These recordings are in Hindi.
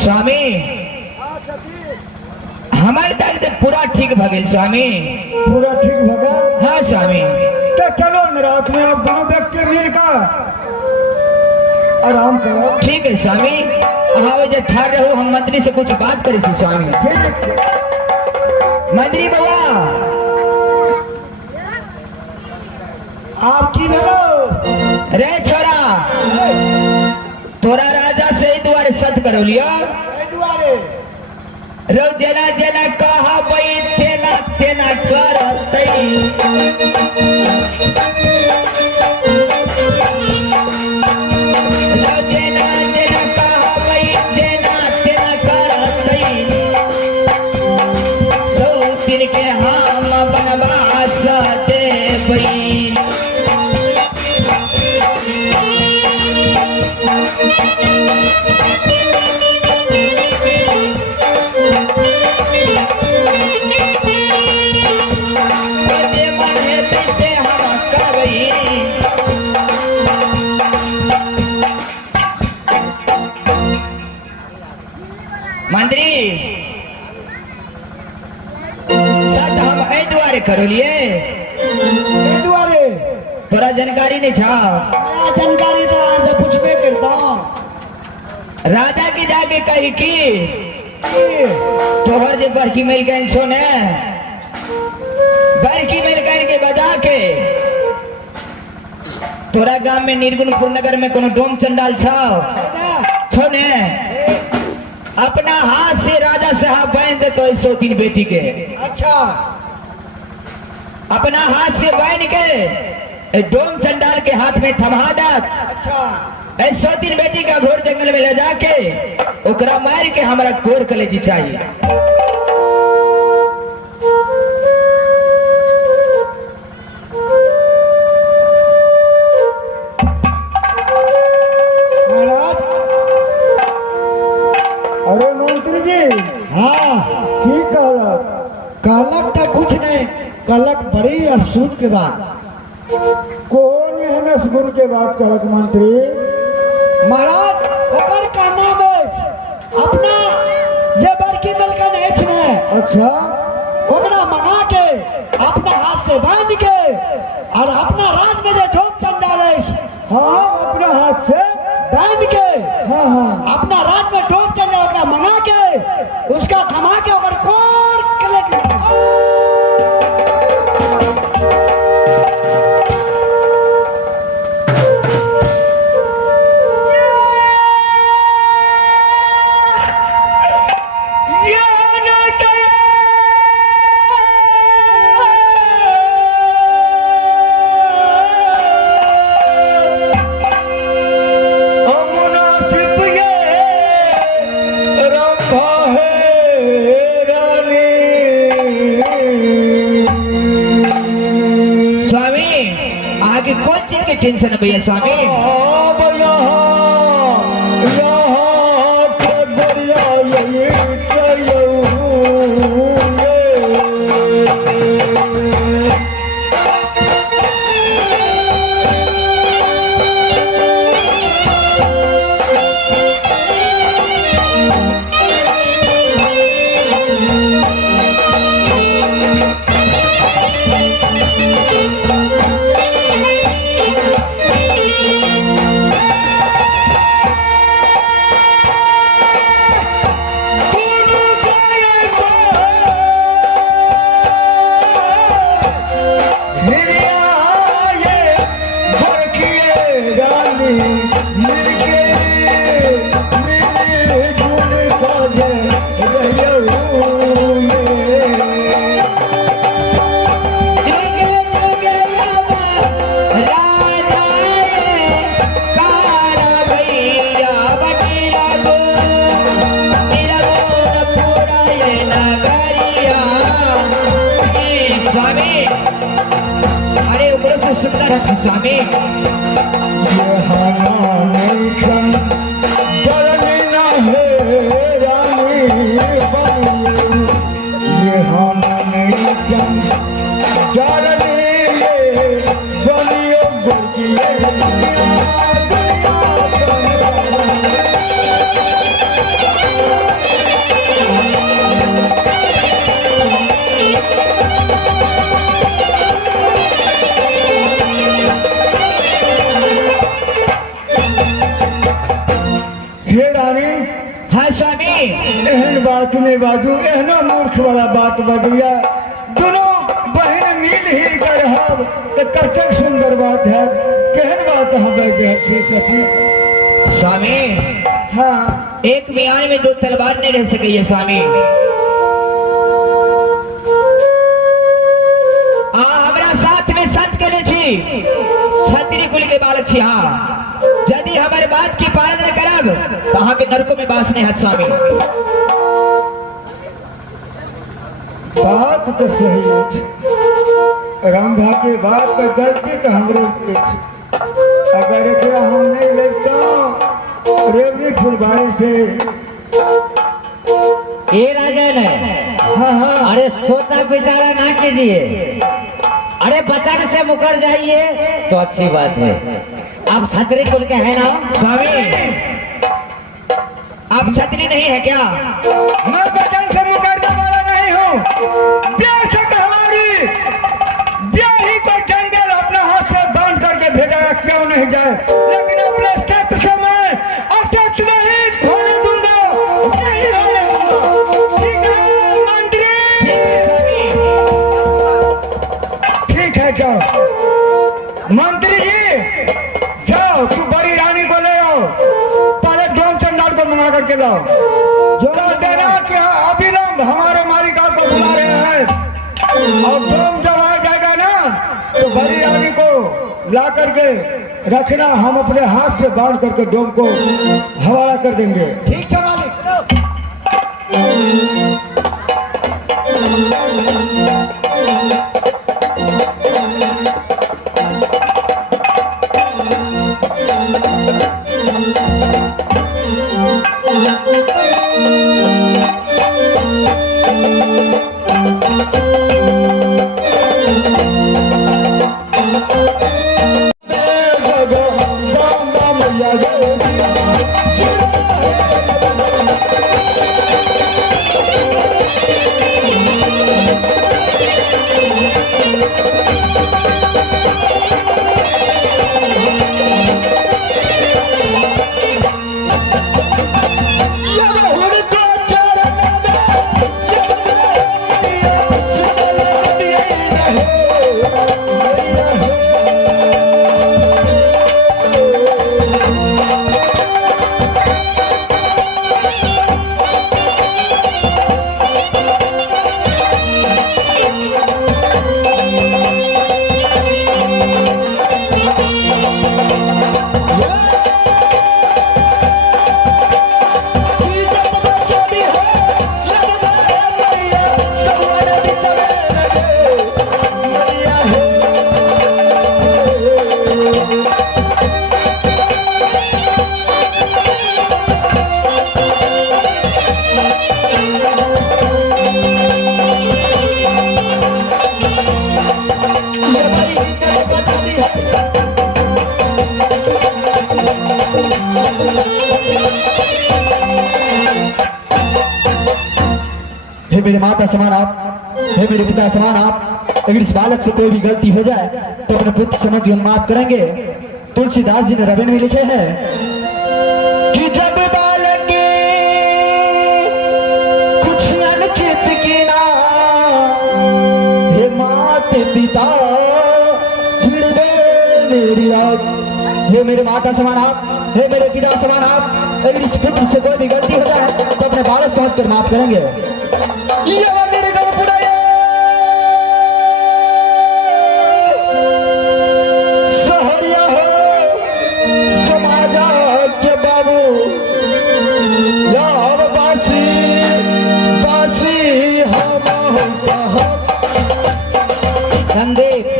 स्वामी हमारे दर्द पूरा ठीक भगल स्वामी। पूरा ठीक भगल? हाँ स्वामी। तो चलो रात में आप दोनों व्यक्ति मिलकर आराम करो। ठीक है स्वामी। हाँ जब ठार रहो हम मंत्री से कुछ बात करे थे स्वामी। मंत्री बाबा आपकी बोलो। रे छोरा तोरा राजा से ही दुआरे सत करो लियो। रो जना जना कहा बई तेना तेना करतई। रो जना जना कहा बई तेना तेना करतई। सौ दिन के हम बनवास देबई। मंत्री सत हम ए दुआरे करो लिए। दुआरे तोरा जानकारी नहीं छा? जानकारी तो आज पूछबे करता हूं। राजा की जाके कही की तोहर जे बरकी मिल गए छो ने बरकी मिल गए के बजा के तोरा गांव में निर्गुणपुर नगर में कोनो डोम चंडाल छो ने अपना हाथ से राजा साहब बांध दे तो 103 बेटी के। अच्छा अपना हाथ से बांध के डोम चंडाल के हाथ में थमा दा। अच्छा 103 बेटी का घोर जंगल में ले जाके ओकरा मार के हमारा कोर कलेजी चाहिए। अरे मंत्री जी। हाँ ठीक कहलक। कहलक तो कुछ नहीं कहलक बड़ी अफसोस के बात। कौन एहन गुण के बात कहलक मंत्री? महाराज ओकर का नाम है अपना ये बड़की मिलकर नहीं छने। अच्छा ओकरा मना के अपना हाथ से बांध के और अपना राज में जो ढोक चंडाल है। हाँ अपना हाथ से बांध के। हाँ हाँ अपना राज में ढोक चंडाल अपना मना के उसका थमा के ओकर कोर कले आपकी कौन चीज की टेंशन है भैया स्वामी? अब यहाँ के दरिया यही अरे उग्र तो सुंदर है स्वामी। हाँ स्वामी। एहन बात नहीं बाजू, एहनो मूर्ख वाला बात बजुया। दोनों बहन मिल ही कर हब तो कतक सुंदर बात है। केहन बात है से सखी? स्वामी हाँ, एक म्यान में दो तलवार नहीं रह सकी है स्वामी। हमारा साथ में संत के लिए छी क्षत्रिय कुल के बालक छी। हाँ, यदि हमारे बात की पालन न करब तो के नरकों में बास नहीं है स्वामी। बात तो सही है। रामभा के बात का गलती तो हमरे अगर एक हम नहीं लगता रेवनी फुलबारी से ये राजन है। हाँ हाँ, अरे सोचा विचारा ना कीजिए। अरे बचन से मुकर जाइए तो अच्छी बात है। आप छतरी कुल के हैं ना स्वामी? आप छतरी नहीं है क्या? मैं बचन से मुकरने वाला नहीं हूँ। ब्याह से हमारी ब्याह ही को जंगल अपने हाथ से बांध करके भेजा क्यों नहीं जाए, लेकिन अपने सत्य समय असत्य नहीं होने दूंगा, नहीं होने दूंगा। ठीक है मंत्री? ठीक है, जाओ मंत्री जी, जाओ तू बड़ी रानी को ले आओ, पहले डोम चंडाल को मंगा करके लाओ। जो देना कि अविलंब हमारे मालिका को बुला रहे हैं, और डोम जब आ जाएगा ना तो बड़ी रानी को ला करके रखना, हम अपने हाथ से बांध करके डोम को हवाला कर देंगे। ठीक है मालिक। हे मेरे माता समान आप, हे मेरे पिता समान आप, अगर इस बालक से कोई भी गलती हो जाए तो अपने पुत्र समझ के हम माफ करेंगे। तुलसीदास जी ने रविन में लिखे हैं कि जब बालक कुछ अनुचित किया, हे मात पिता हृदय मेरी आग। हे मेरे माता समान आप, हे मेरे पिता समान आप, अगर इस पुत्र से कोई भी गलती हो जाए तो अपने बालक समझ कर माफ करेंगे। ये वो मेरे गाँव बुढ़ाया सहरिया हो समाजा के बाबू, यार बासी बासी हम हो संदीप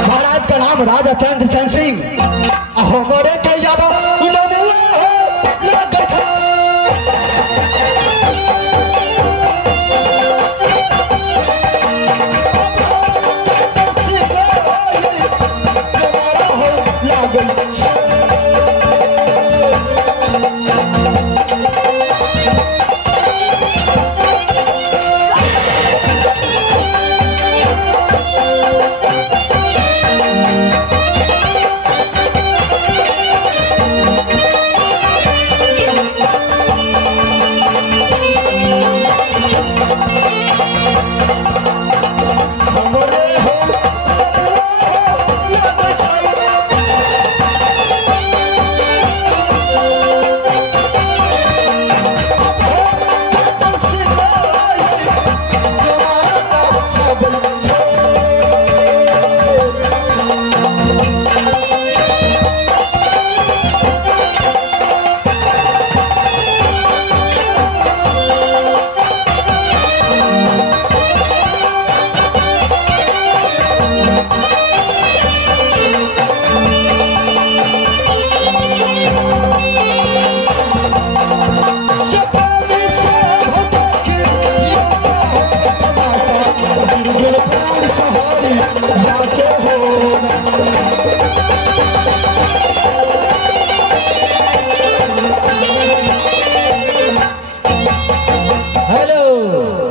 महाराज का नाम राजा चंद्रसेन सिंह। हमारे कई जाबो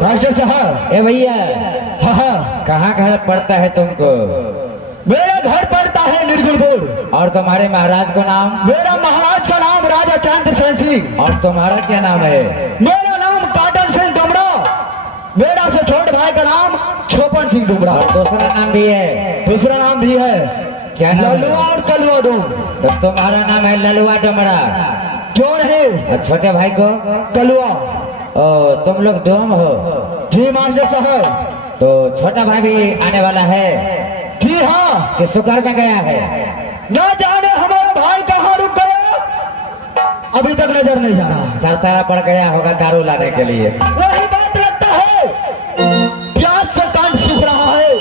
मास्टर साहब। ए भैया हाँ हाँ, कहाँ घर पड़ता है तुमको? मेरा घर पड़ता है निर्गुलपुर। और तुम्हारे महाराज का नाम? मेरा महाराज का नाम राजा चंद्रसेन सिंह। और तुम्हारा क्या नाम है? मेरा नाम काटन सिंह डुमरा। मेरा से छोटे भाई का नाम छोपन सिंह डुमरा। और दूसरा नाम भी है? दूसरा नाम भी है क्या नाम? ललुआ और कलुआ डोम। तो तुम्हारा नाम है ललुआ डमरा। क्यों नहीं? और छोटे भाई को? कलुआ। ओ, तुम लोग डोम हो? जी मास्टर साहब। तो छोटा भाई भी आने वाला है? जी हाँ। कि सुकर में गया है? न जाने हमारा भाई कहाँ रुक गया, अभी तक नजर नहीं आ रहा। सरसारा पड़ गया होगा दारू लाने के लिए। वही बात लगता है, प्यास से कान सूख रहा है,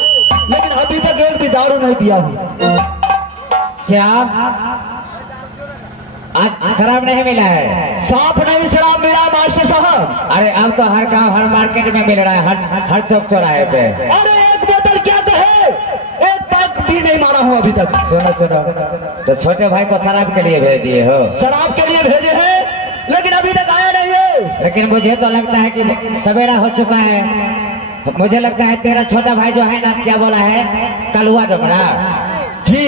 लेकिन अभी तक एक भी दारू नहीं पिया हूँ। क्या आज शराब नहीं मिला है? साफ नहीं शराब मिला मास्टर साहब। अरे अब तो हर गांव हर मार्केट में मिल रहा है, हर चौक चौराहे पे। अरे एक बोतल क्या कहे, एक पैक भी नहीं मारा हूँ अभी तक। सुनो सुनो, तो छोटे भाई को शराब के लिए भेज दिए हो? शराब के लिए भेजे हैं, लेकिन अभी तक आया नहीं है। लेकिन मुझे तो लगता है कि सवेरा हो चुका है। मुझे लगता है तेरा छोटा भाई जो है ना, क्या बोला है, कलुआ डोमरा जी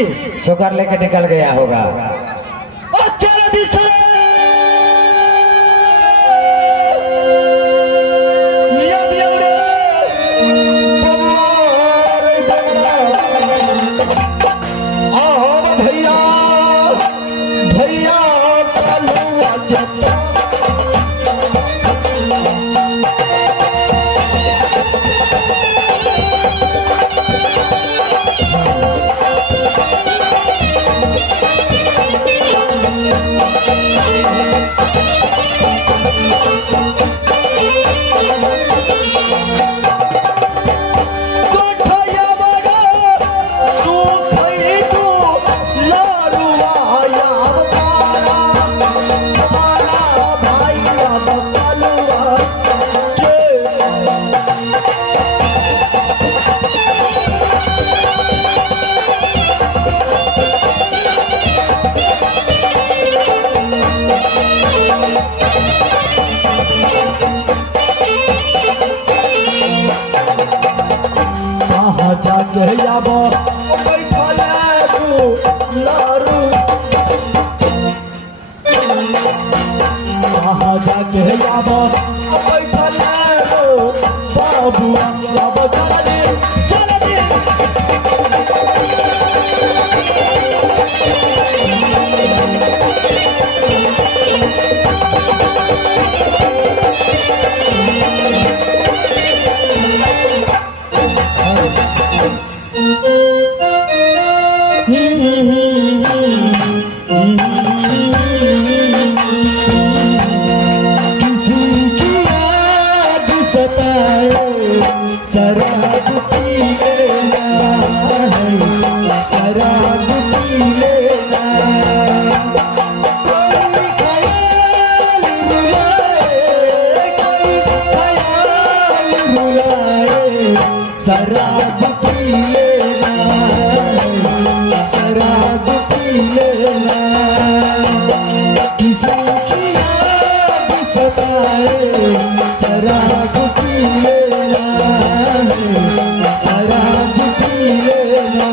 शुगर लेके निकल गया होगा। भैया भैया जाके याबो बैठा ले तू लारू कहाँ जाके याबो बैठा ले बाबू याबो चला दे शराब पी लेना शराब पी लेना किसी की याद सताए शराब पी लेना शराब पी लेना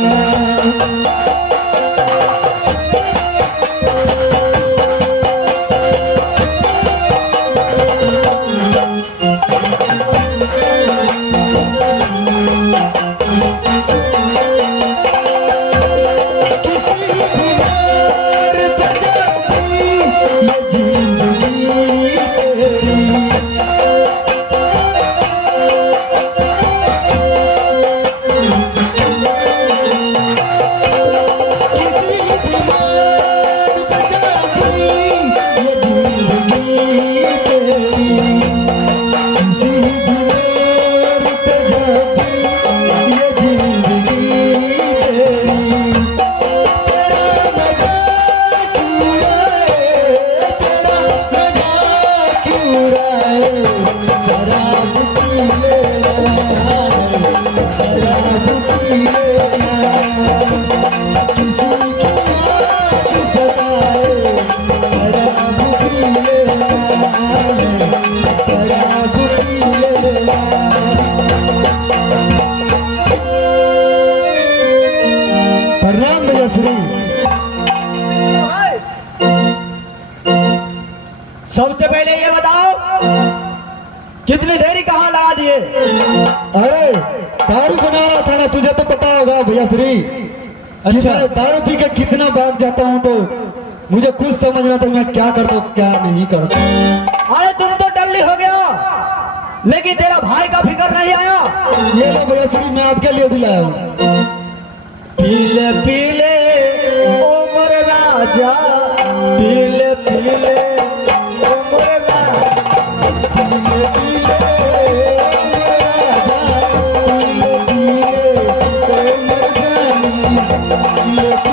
प्रणाम भैया श्री। सबसे पहले ये बताओ कितनी देरी कहाँ लगा दिए? अरे दारू बना रहा था ना, तुझे तो पता होगा भैया श्री। अच्छा, दारू पी के कितना भाग जाता हूँ तो मुझे कुछ समझना था मैं क्या करता हूँ क्या नहीं करता। अरे तुम तो टल्ली हो गया, लेकिन तेरा भाई का फिक्र नहीं आया। ये लो भैया श्री, मैं आपके लिए भी लाया हूँ। पीले पीले उम्र राजा, पीले पीले उम्र राजा, पीले पीले उम्र राजा, पीले पीले उम्र जानी, पीले